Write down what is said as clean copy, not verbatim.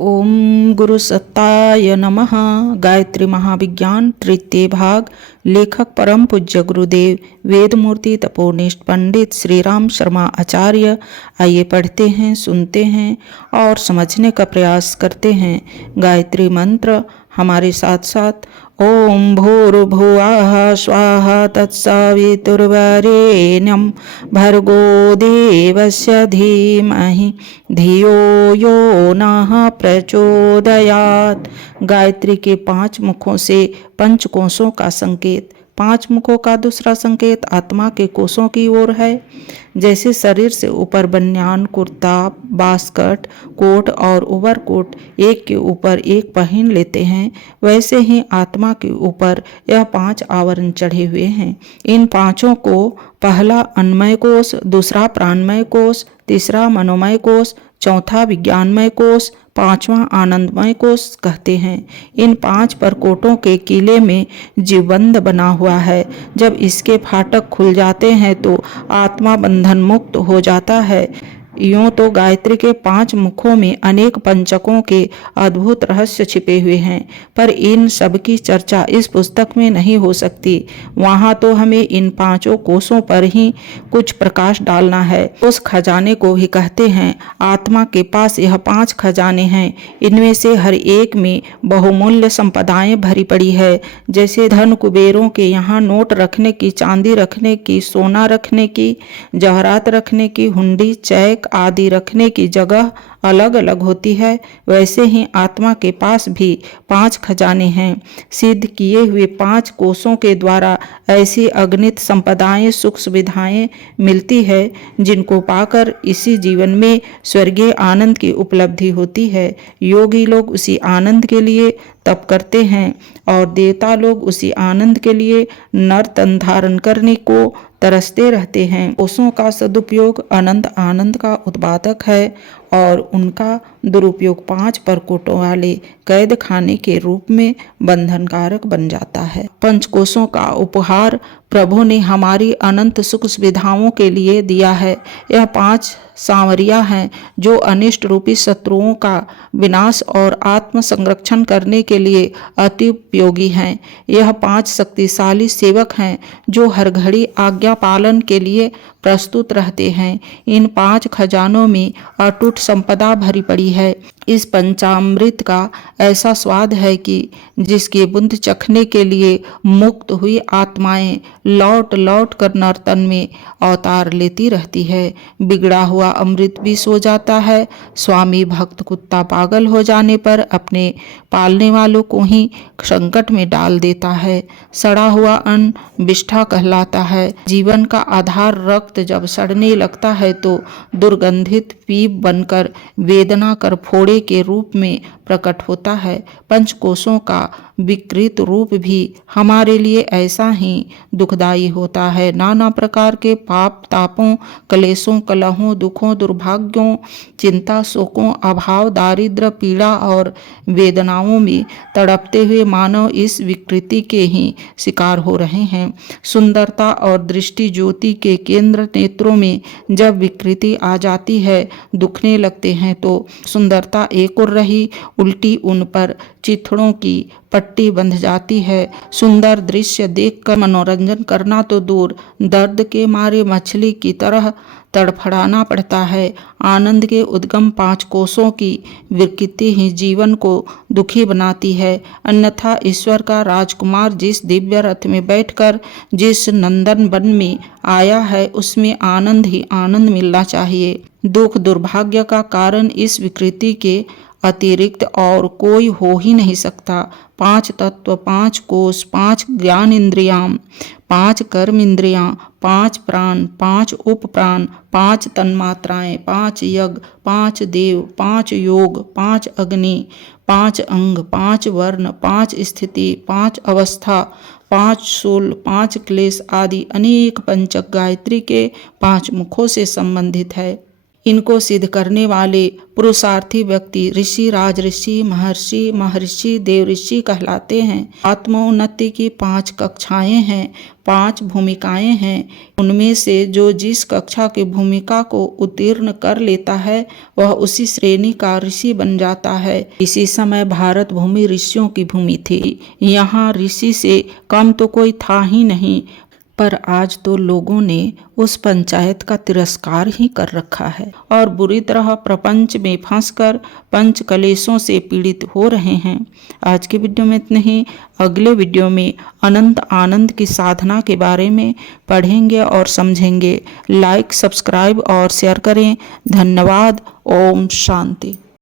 ओम गुरु सत्ताय नमः। गायत्री महाविज्ञान तृतीय भाग। लेखक परम पूज्य गुरुदेव वेदमूर्ति तपोनिष्ठ पंडित श्री राम शर्मा आचार्य। आइए पढ़ते हैं, सुनते हैं और समझने का प्रयास करते हैं। गायत्री मंत्र हमारे साथ साथ। ओम भूर्भुवः स्वाहा तत्सवितुर्वरेण्यं भर्गो देवस्य धीमहि धियो यो नः प्रचोदयात्। गायत्री के 5 मुखों से पंचकोशों का संकेत। 5 मुखों का दूसरा संकेत आत्मा के कोशों की ओर है। जैसे शरीर से ऊपर बनियान, कुर्ता, बास्कट, कोट और ओवरकोट एक के ऊपर एक पहन लेते हैं, वैसे ही आत्मा के ऊपर यह 5 आवरण चढ़े हुए हैं। इन पांचों को पहला अन्नमय कोश, दूसरा प्राणमय कोश, तीसरा मनोमय कोश, चौथा विज्ञानमय कोश, 5वां आनंदमय कोश कहते हैं। इन 5 परकोटों के किले में जीवबंद बना हुआ है। जब इसके फाटक खुल जाते हैं तो आत्मा बंधन मुक्त हो जाता है। यूं तो गायत्री के 5 मुखों में अनेक पंचकों के अद्भुत रहस्य छिपे हुए हैं, पर इन सब की चर्चा इस पुस्तक में नहीं हो सकती। वहां तो हमें इन 5 कोशों पर ही कुछ प्रकाश डालना है। उस खजाने को भी कहते हैं। आत्मा के पास यह 5 खजाने हैं। इनमें से हर एक में बहुमूल्य संपदाएं भरी पड़ी है। जैसे धन कुबेरों के यहाँ नोट रखने की, चांदी रखने की, सोना रखने की, जवाहरात रखने की, हुंडी, चैक आदि रखने की जगह अलग अलग होती है, वैसे ही आत्मा के पास भी 5 खजाने हैं। सिद्ध किए हुए 5 कोशों के द्वारा ऐसी अगणित संपदाएं, सुख सुविधाएं मिलती है जिनको पाकर इसी जीवन में स्वर्गीय आनंद की उपलब्धि होती है। योगी लोग उसी आनंद के लिए तप करते हैं और देवता लोग उसी आनंद के लिए नर तन धारण करने को तरसते रहते हैं। कोशों का सदुपयोग अनंत आनंद का उत्पादक है और उनका दुरुपयोग 5 परकोटों वाले कैद खाने के रूप में बंधनकारक बन जाता है। पंचकोशों का उपहार प्रभु ने हमारी अनंत सुख सुविधाओं के लिए दिया है। यह 5 सांवरिया हैं जो अनिष्ट रूपी शत्रुओं का विनाश और आत्म संरक्षण करने के लिए अति उपयोगी हैं। यह 5 शक्तिशाली सेवक हैं जो हर घड़ी आज्ञा पालन के लिए प्रस्तुत रहते हैं। इन 5 खजानों में अटूट संपदा भरी पड़ी है। इस पंचामृत का ऐसा स्वाद है कि जिसकी बूंद चखने के लिए मुक्त हुई आत्माएं लौट लौट कर नर्तन में अवतार लेती रहती है। बिगड़ा हुआ अमृत भी सो जाता है। स्वामी भक्त कुत्ता पागल हो जाने पर अपने पालने वालों को ही संकट में डाल देता है। सड़ा हुआ अन्न विष्ठा कहलाता है। जीवन का आधार रक्त जब सड़ने लगता है तो दुर्गंधित पीप बनकर वेदना कर फोड़े के रूप में प्रकट होता है। पंचकोशों का विकृत रूप भी हमारे लिए ऐसा ही दुखदायी होता है। नाना प्रकार के पाप तापों, क्लेशों, कलहों, दुखों, दुर्भाग्यों, चिंता, शोकों, अभाव, दारिद्र्य, पीड़ा और वेदनाओं में तड़पते हुए मानव इस विकृति के ही शिकार हो रहे हैं। सुंदरता और दृष्टि ज्योति के केंद्र नेत्रों में जब विकृति आ जाती है, दुखने लगते हैं, तो सुंदरता एक और रही उल्टी उन पर चिथड़ों की पट्टी बंध जाती है। सुंदर दृश्य देखकर मनोरंजन करना तो दूर, दर्द के मारे मछली की तरह तड़फड़ाना पड़ता है। आनंद के उद्गम 5 कोशों की विकृति ही जीवन को दुखी बनाती है। अन्यथा ईश्वर का राजकुमार जिस दिव्य रथ में बैठकर जिस नंदन वन में आया है, उसमें आनंद ही आनंद मिलना चाहिए। दुख दुर्भाग्य का कारण इस विकृति के अतिरिक्त और कोई हो ही नहीं सकता। 5 तत्व, 5 कोश, 5 ज्ञान इंद्रियां, 5 कर्म इंद्रियां, 5 प्राण, 5 उपप्राण, 5 तन्मात्राएं, 5 यज्ञ, 5 देव, 5 योग, 5 अग्नि, 5 अंग, 5 वर्ण, 5 स्थिति, 5 अवस्था, 5 शूल, 5 क्लेश आदि अनेक पंचक गायत्री के 5 मुखों से संबंधित है। इनको सिद्ध करने वाले पुरुषार्थी व्यक्ति ऋषि, राजऋषि, महर्षि, महर्षि, देवऋषि कहलाते हैं। आत्मोन्नति की 5 कक्षाएं हैं, 5 भूमिकाएं हैं। उनमें से जो जिस कक्षा की भूमिका को उत्तीर्ण कर लेता है वह उसी श्रेणी का ऋषि बन जाता है। इसी समय भारत भूमि ऋषियों की भूमि थी। यहाँ ऋषि से कम तो कोई था ही नहीं, पर आज तो लोगों ने उस पंचायत का तिरस्कार ही कर रखा है और बुरी तरह प्रपंच में फंसकर पंच कलेशों से पीड़ित हो रहे हैं। आज की वीडियो में इतने ही। अगले वीडियो में अनंत आनंद की साधना के बारे में पढ़ेंगे और समझेंगे। लाइक, सब्सक्राइब और शेयर करें। धन्यवाद। ओम शांति।